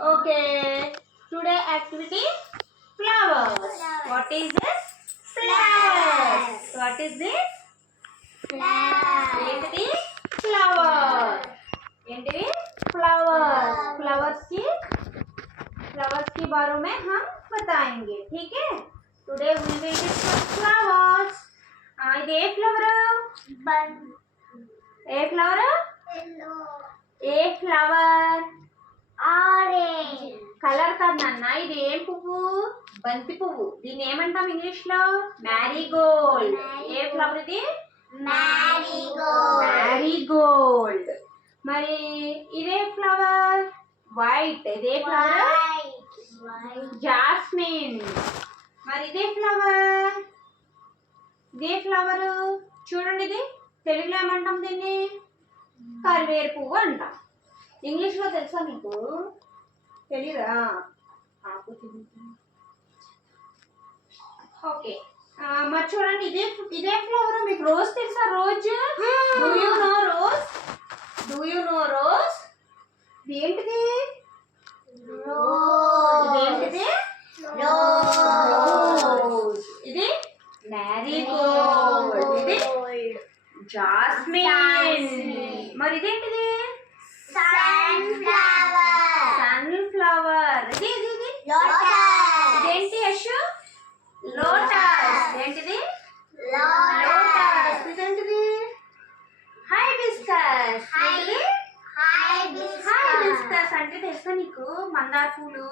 Okay. Today activity flowers. What is this? Flowers. What is this? ఏంటిది flower ఏంటిది flowers की बारे में हम बताएंगे ठीक है today we will discuss flowers ఇది ఏ ఫ్లవర్ ఏ ఫ్లవర్ ఆరెంజ్ కలర్ కాదు నాన్న ఇది ఏం పువ్వు బంతి పువ్వు దీన్ని ఏమంటాం ఇంగ్లీష్ లో మ్యారీగోల్డ్ ఏ ఫ్లవర్ ఇది మ్యారీగోల్డ్ మరి ఇదే ఫ్లవర్ వైట్ ఇదే ఫ్లవర్ జాస్మిన్ మరి ఇదే ఫ్లవర్ చూడండి ఇది తెలుగులో ఏమంటాం దీన్ని కరివేరు పువ్వు అంటాం ఇంగ్లీష్ లో తెలుసా మీకు తెలీదా ఓకే మరి చూడండి ఇదే ఫ్లవర్ మీకు రోజ్ తెలుసా rose do you know rose ఏంటిది ఇదేంటిది రోజ్ ఇది మ్యారీగోల్డ్ ఇది జాస్మిన్ మరి ఇదేంటిది సన్ఫ్లవర్ ఇది ఇదేంటి యశు లోటస్ ఏంటిది లోటస్ ఇదేంటిది హైబిస్కస్ హైబిస్కస్ అంటే తెలుసా నీకు మందార పూలు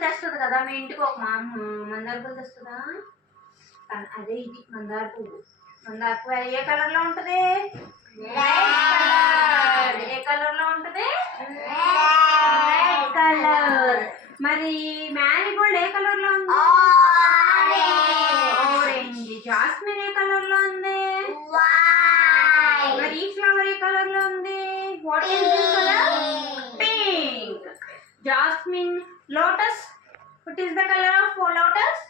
తెస్తుంది కదా మీ ఇంటికి ఒక మందార పూలు తెస్తుందా అదే ఇది మందార పువ్వు ఏ కలర్ లో ఉంటది ఏ కలర్ లో ఉంటది రెడ్ కలర్ మరి మ్యారీగోల్డ్ ఏ కలర్ లో ఉంది ఆరెంజ్ జాస్మిన్ ఏ కలర్ లో ఉంది మరి ఈ ఫ్లవర్ ఏ కలర్ లో ఉంది what is this colour pink jasmine lotus what is the colour of lotus